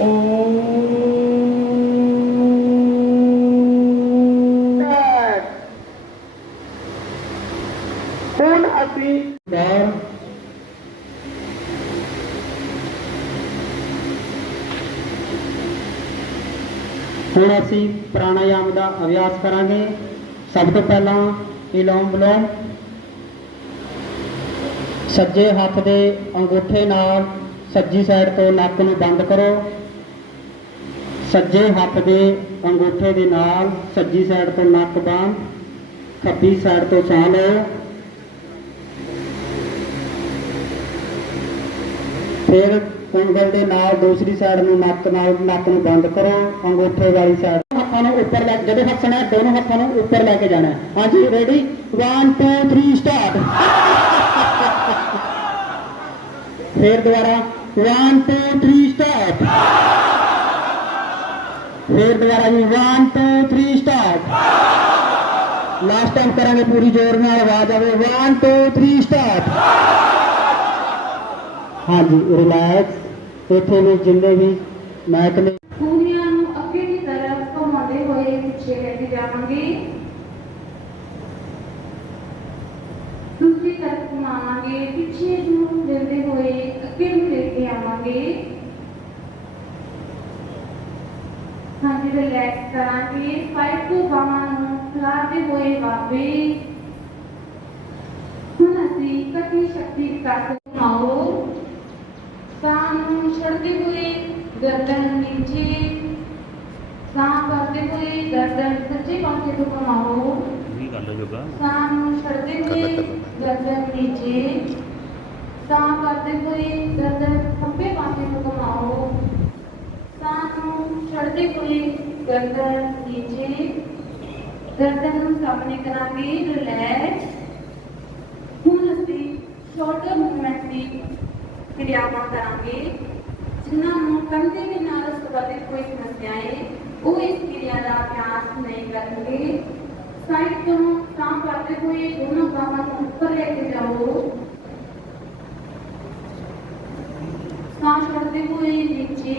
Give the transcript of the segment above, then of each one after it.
ਹੁਣ ਅਸੀਂ ਦਾਰ ਪ੍ਰਾਣਾਯਾਮ ਦਾ ਅਭਿਆਸ ਕਰਾਂਗੇ। ਸਭ ਤੋਂ ਪਹਿਲਾਂ ਇਲੋਮ ਬਲੋਮ ਸੱਜੇ ਹੱਥ ਦੇ ਅੰਗੂਠੇ ਨਾਲ ਸੱਜੀ ਸਾਈਡ ਤੋਂ ਨੱਕ ਨੂੰ ਬੰਦ ਕਰੋ। ਸੱਜੇ ਹੱਥ ਦੇ ਅੰਗੂਠੇ ਦੇ ਨਾਲ ਸੱਜੀ ਸਾਈਡ ਤੋਂ ਨੱਕ ਬੰਦ ਖੱਬੀ ਸਾਈਡ ਤੋਂ ਸਾਹ ਲਓ। ਫਿਰ ਉਂਗਲ ਦੇ ਨਾਲ ਦੂਸਰੀ ਸਾਈਡ ਨੂੰ ਨੱਕ ਨਾਲ ਨੱਕ ਨੂੰ ਬੰਦ ਕਰੋ ਅੰਗੂਠੇ ਵਾਲੀ ਸਾਈਡ ਹੱਥਾਂ ਨੂੰ ਉੱਪਰ ਲੈ ਜਦੋਂ ਹੱਸਣਾ ਹੈ, ਦੋਨੋਂ ਹੱਥਾਂ ਨੂੰ ਉੱਪਰ ਲੈ ਕੇ ਜਾਣਾ ਹਾਂਜੀ ਰੈਡੀ 1 2 3 ਸਟਾਰਟ ਫਿਰ ਦੁਬਾਰਾ 1 2 3 ਫਿਰ ਦੁਬਾਰਾ ਜੀ 1 2 3 ਸਟਾਰਟ ਲਾਸਟ ਟਾਈਮ ਕਰਾਂਗੇ ਪੂਰੀ ਜ਼ੋਰ ਨਾਲ ਆਵਾਜ਼ ਆਵੇ 1 2 3 ਸਟਾਰਟ ਹਾਂਜੀ ਰਿਲੈਕਸ ਇੱਥੇ ਵੀ ਜਿੰਨੇ ਵੀ ਮੈਕ ਨੇ ਕੂਲੀਆਂ ਨੂੰ ਅੱਗੇ ਦੀ ਤਰਫ ਘੁਮਾਉਂਦੇ ਹੋਏ ਪਿੱਛੇ ਲੈ ਕੇ ਜਾਵਾਂਗੇ ਦੂਸਰੀ ਤਰਫ ਘੁਮਾਵਾਂਗੇ ਪਿੱਛੇ ਨੂੰ ਹਾਂਜੀ ਰਿਲੈਕਸ ਕਰਾਂਗੇ ਸਾਈਡ ਤੋਂ ਬਾਹਾਂ ਨੂੰ ਫਲਾਦੇ ਹੋਏ ਵਾਪਸ ਹੁਣ ਅਸੀਂ ਕਟੀ ਸ਼ਕਤੀ ਕਰ ਘੁਮਾਓ ਸਾਹ ਨੂੰ ਛੱਡਦੇ ਹੋਏ ਗਰਦਨ ਨੀਚੇ ਸਾਹ ਕਰਦੇ ਹੋਏ ਗਰਦਨ ਸੱਜੇ ਪਾਸੇ ਤੋਂ ਘੁਮਾਓ ਵੀ ਕਰ ਲਓ ਯੋਗਾ ਸਾਹ ਨੂੰ ਛੱਡਦੇ ਹੋਏ ਗਰਦਨ ਨੀਚੇ ਸਾਹ ਕਰਦੇ ਹੋਏ ਗਰਦਨ ਖੱਬੇ ਪਾਸੇ ਤੋਂ ਘੁਮਾਓ ਸਾਹ सबसे पहले गर्दन नीचे। गर्दन हम सामने करांगे रिलैक्स हूँ से शॉर्टर मूवमेंट भी क्रियामा कराएँगे जिन्ना कंधे के नाल संबंधित कोई समस्याएँ वो इस क्रिया का अभ्यास नहीं करेंगे। साइड को काम करते हुए दोनों बाहों को ऊपर लेके जाओ। सांस करते हुए नीचे।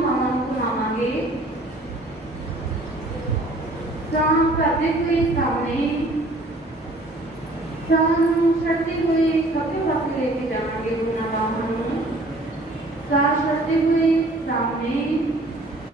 सहन करते हुए सामने सहन करते हुए कभी वक्त लेके जाएँगे गुनाह हम सहन करते हुए सामने